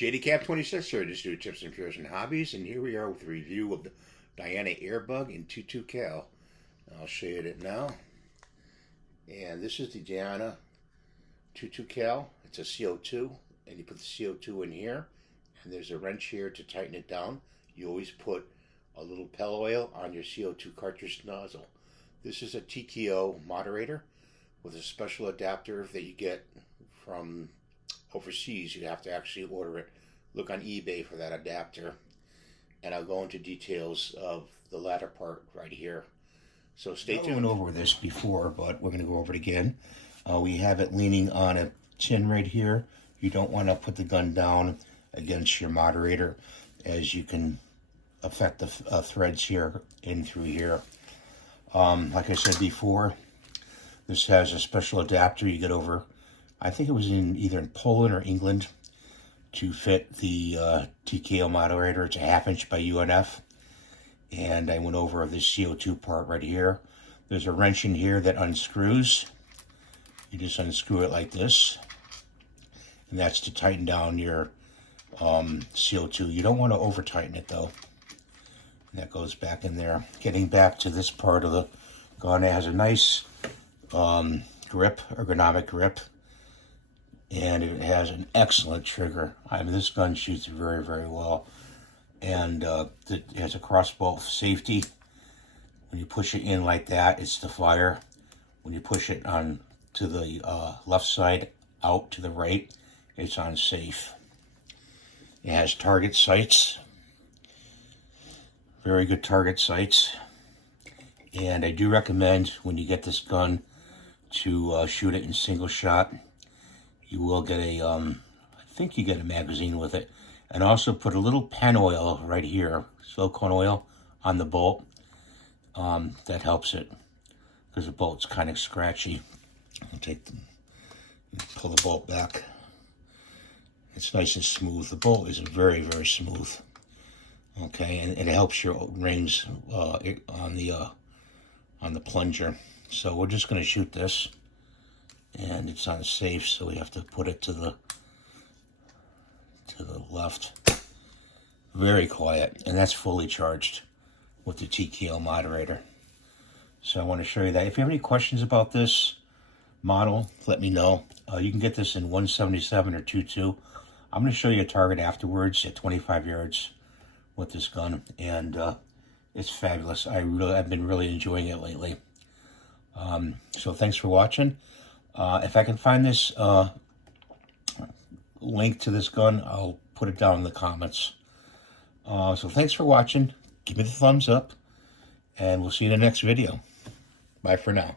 JDCap26 here, just do tips and pures and hobbies, and here we are with a review of the Diana Airbug in 22 cal. I'll show you it now. And this is the Diana 22 cal. It's a CO2, and you put the CO2 in here, and there's a wrench here to tighten it down. You always put a little pel oil on your CO2 cartridge nozzle. This is a TKO moderator with a special adapter that you get from overseas. You have to actually order it. Look on eBay for that adapter, and I'll go into details of the latter part right here. So stay tuned. I went over this before, but we're going to go over it again. We have it leaning on a chin right here. You don't want to put the gun down against your moderator, as you can affect the threads here in through here. Like I said before, this has a special adapter you get over, I think it was either in Poland or England, to fit the TKO moderator. It's a 1/2 inch by UNF. And I went over this CO2 part right here. There's a wrench in here that unscrews. You just unscrew it like this. And that's to tighten down your CO2. You don't want to over tighten it though. And that goes back in there. Getting back to this part of the gun, it has a nice grip, ergonomic grip. And it has an excellent trigger. I mean, this gun shoots very, very well. And it has a crossbow safety. When you push it in like that, it's to fire. When you push it on to the left side, out to the right, it's on safe. It has target sights. Very good target sights. And I do recommend, when you get this gun, to shoot it in single shot. You will get a, I think you get a magazine with it. And also put a little pen oil right here, silicone oil, on the bolt. That helps it, because the bolt's kind of scratchy. I'll pull the bolt back. It's nice and smooth. The bolt is very, very smooth. Okay, and it helps your rings on the plunger. So we're just going to shoot this. And it's on safe, so we have to put it to the left. Very quiet, and that's fully charged with the TKO moderator. So I want to show you that. If you have any questions about this model, let me know. You can get this in 177 or 22. I'm going to show you a target afterwards at 25 yards with this gun, and it's fabulous. I've been really enjoying it lately. So thanks for watching. If I can find this link to this gun, I'll put it down in the comments. So thanks for watching. Give me the thumbs up, and we'll see you in the next video. Bye for now.